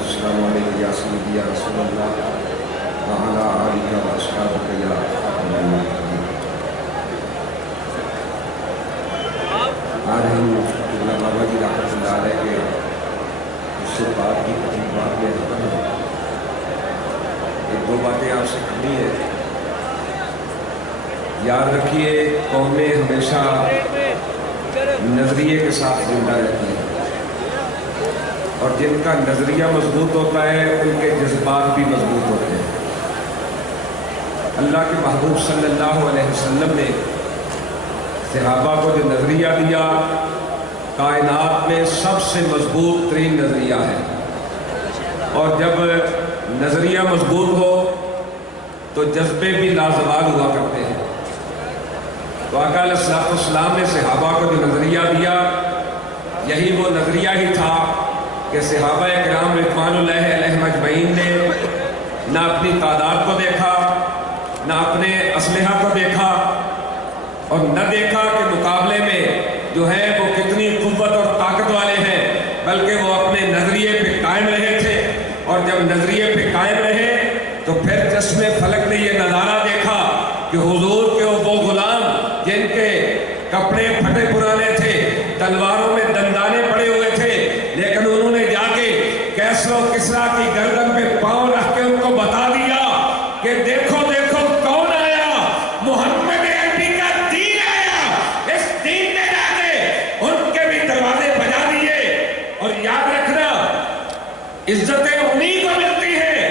السلام علیکم یا سیدی یا رسول اللہ وعلا آلہ و اصحابہ یا خاتم المرسلین۔ آج ہم قبلہ بابا جی رحمۃ اللہ علیہ کے اس سے بات کی تقریبات میں ختم ہے۔ ایک دو باتیں آپ سے کرنی ہے۔ یاد رکھیے قومیں ہمیشہ نظریے کے ساتھ زندہ رہتی ہیں، اور جن کا نظریہ مضبوط ہوتا ہے ان کے جذبات بھی مضبوط ہوتے ہیں۔ اللہ کے محبوب صلی اللہ علیہ وسلم نے صحابہ کو جو نظریہ دیا، کائنات میں سب سے مضبوط ترین نظریہ ہے، اور جب نظریہ مضبوط ہو تو جذبے بھی لازوال ہوا کرتے ہیں۔ تو آقا علیہ السلام نے صحابہ کو جو نظریہ دیا، یہی وہ نظریہ ہی تھا کہ صحابہ کرام رضوان اللہ علیہم اجمعین نے نہ اپنی تعداد کو دیکھا، نہ اپنے اسلحہ کو دیکھا، اور نہ دیکھا کہ مقابلے میں جو ہے وہ کتنی قوت اور طاقت والے ہیں، بلکہ وہ اپنے نظریے پہ قائم رہے تھے۔ اور جب نظریے پہ قائم رہے تو پھر چشم فلک نے یہ نظارہ دیکھا کہ حضور کے وہ غلام جن کے کپڑے پھٹے پرانے تھے، تلواروں میں دندانے پڑے ہوئے تھے، لیکن انہوں نے جا کے کیسر و کسریٰ کی گردن پہ پاؤں رکھ کے ان کو بتا دیا کہ دیکھو دیکھو کون آیا، محمد عربی کا دین آیا۔ اس دین نے جا کے ان کے بھی دروازے بجا دیے۔ اور یاد رکھنا، عزتیں انہی کو ملتی ہیں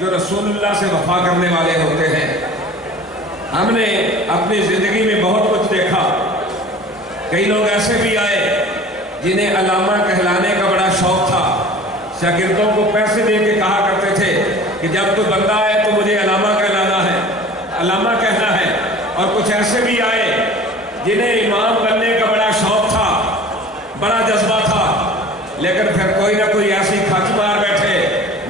جو رسول اللہ سے وفا کرنے والے ہوتے ہیں۔ ہم نے اپنی زندگی میں بہت کچھ دیکھا۔ کئی لوگ ایسے بھی آئے جنہیں علامہ کہلانے کا بڑا شوق تھا، شاگردوں کو پیسے دے کے کہا کرتے تھے کہ جب کوئی بندہ آئے تو مجھے علامہ کہلانا ہے، علامہ کہنا ہے۔ اور کچھ ایسے بھی آئے جنہیں امام بننے کا بڑا شوق تھا، بڑا جذبہ تھا، لیکن پھر کوئی نہ کوئی ایسی کھچ مار بیٹھے،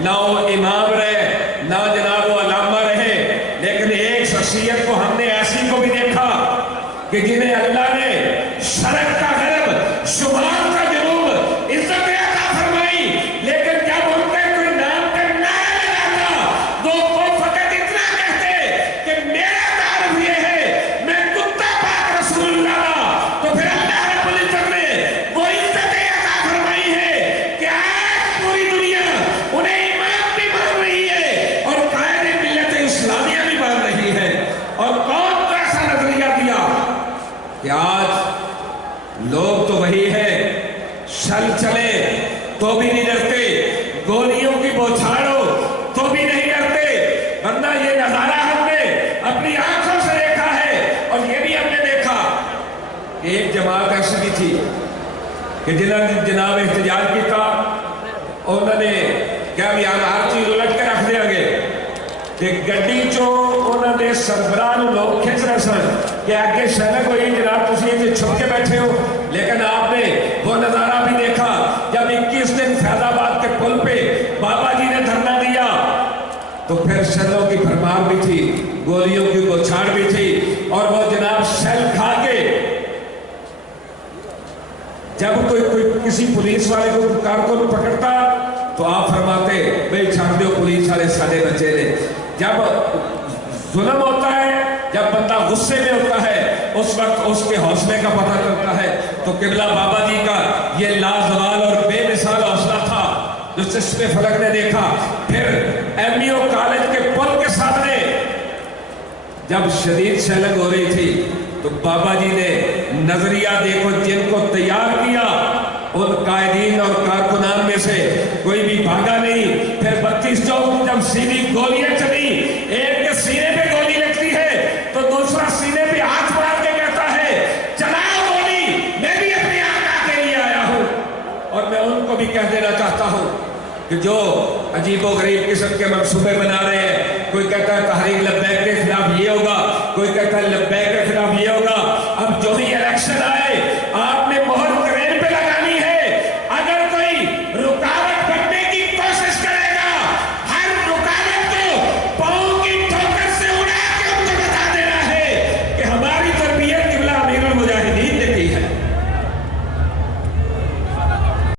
نہ وہ امام رہے نہ جناب وہ علامہ رہے۔ لیکن ایک شخصیت کو ہم نے ایسی کو بھی دیکھا کہ جنہیں اللہ نے شرق کا غرب، شمال کا جنوب عزت عطا فرمائی، لیکن جب ان کے کوئی نام کا نعرہ لگاتا تو وہ فقط اتنا کہتے کہ میرا تعارف یہ ہے میں کتا پاک رسول اللہ، تو پھر اللہ رب العزت نے وہ عزت عطا فرمائی ہے کہ آج پوری دنیا انہیں امام بھی مان رہی ہے اور قائد ملت اسلامیہ بھی مان رہی ہے۔ اور کون کو ایسا نظریہ دیا کہ آج لوگ تو وہی ہے، شل چلے تو بھی نہیں ڈرتے، گولیوں کی بوچھاڑو تو بھی نہیں ڈرتے، ورنہ یہ نظارہ ہم نے اپنی آنکھوں سے دیکھا ہے۔ اور یہ بھی ہم نے دیکھا کہ ایک جماعت ایسی بھی تھی کہ جنہوں نے جناب احتجاج کیا، انہوں نے کیا بھی ہر چیز الٹ کے رکھ دیا گے کہ گڈی چوں انہوں نے سربراہ لوگ کھچ رہے سن کہ آگے شہر کوئی جناب تسی یہ چھپ کے بیٹھے ہو۔ لیکن آپ نے وہ نظارہ بھی دیکھا جب 21 دن فیض آباد کے پل پہ بابا جی نے دھرنا دیا تو پھر شیلوں کی بھرمار بھی تھی، گولیوں کی بوچھاڑ بھی تھی، اور وہ جناب شیل کھا کے جب کوئی کسی پولیس والے کو کارکن پکڑتا تو آپ فرماتے بھئی چھاڑ دیو، پولیس والے سارے بچے نے۔ جب ظلم ہوتا ہے، جب بندہ غصے میں ہوتا ہے، اس وقت اس کے حوصلے کا پتہ چلتا ہے۔ تو قبلہ بابا جی کا یہ لازوال اور بے مثال حوصلہ تھا جو چشم فلک نے دیکھا۔ پھر MU کالج کے پل کے سامنے جب شدید شیلنگ ہو رہی تھی تو بابا جی نے نظریہ دیکھو جن کو تیار کیا، ان قائدین اور کارکنان میں سے کوئی بھی بھاگا نہیں۔ پھر 32 چوک جب سیدھی گولیاں چلی، ایک کے سینے پہ گولی لگتی ہے تو دوسرا سینے پہ ہاتھ پڑا کے کہتا ہے چلاؤ گولی، میں بھی اپنے آقا کے لیے آیا ہوں۔ اور میں ان کو بھی کہہ دینا چاہتا ہوں کہ جو عجیب و غریب قسم کے منصوبے بنا رہے ہیں، کوئی کہتا ہے تحریک لبیک کے خلاف یہ ہوگا، کوئی کہتا ہے لبیک کے خلاف یہ ہوگا، اب جو ہی الیکشن آئے آپ